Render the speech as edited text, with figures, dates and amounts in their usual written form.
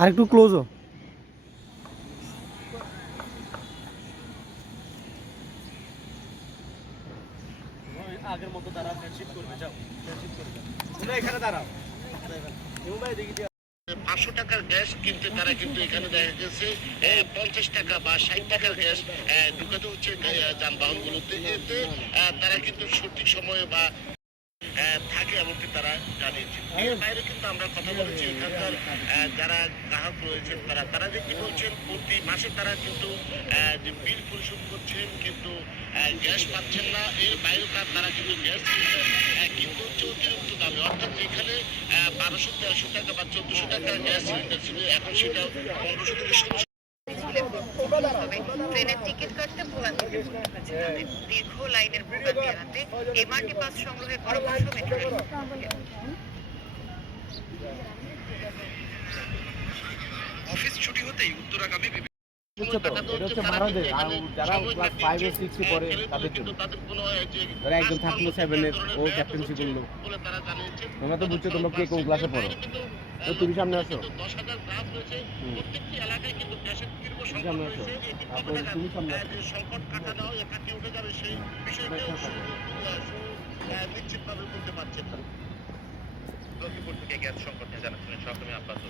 আর একটু ক্লোজও। আগের মতো তারা ফ্রেন্ডশিপ করবে, যাও ফ্রেন্ডশিপ করবে, তোমরা এখানে দাঁড়াও। 500 টাকার গ্যাস কিনতে তারা কিন্তু এখানে দেখা গেছে 50 টাকা বা 60 টাকার গ্যাস ঢুকাতে হচ্ছে যানবাহনগুলোতে। এতে তারা কিন্তু সঠিক সময়ে বা থাকে এমনকি তারা জানিয়েছে। এর বাইরে কিন্তু আমরা কথা বলেছি এখানকার যারা গ্রাহক রয়েছেন তারা যে কি বলছেন, প্রতি মাসে তারা কিন্তু যে বিল পরিশোধ করছেন কিন্তু গ্যাস পাচ্ছেন না। এর বাইরে তারা কিন্তু গ্যাস কিন্তু হচ্ছে অতিরিক্ত দামে, অর্থাৎ যেখানে 1200-1300 টাকা বা 1400 টাকা গ্যাস সিলিন্ডার ছিল এখন সেটা 1500 থেকে 1600। ট্রেনের টিকিট কাটতে ভোগান্তিতে পড়তে দীর্ঘ লাইনের ভোগান্তি এড়াতে এমআরটি পাস সংগ্রহের পরামর্শ মেট্রো রেল। অফিস ছুটি হতেই উত্তরাগামী যারা ক্লাস 5 ও 6 পড়ে তাদের জন্য, যারা একজন থাকলো 7 এর ও ক্যাপ্টেন্সি করলো। তোমরা তো বুঝছো তোমরা কে কোন ক্লাসে পড়ো, তো তুমি সামনে আসো। 10,000 গ্রাম রয়েছে প্রত্যেকটি এলাকায় কিন্তু গ্যাসের তীব্র সংকট সামনে আসো, রয়েছে। তারপর তুমি সামনে আসো। সংকট কাটানো একাকি উঠে যাবে সেই বিষয়টাও নিশ্চিতভাবে বলতে পারছেন না। লক্ষ্মীপুর থেকে গ্যাস সংকট নিয়ে জানাচ্ছিলেন সহকর্মী আব্বাস।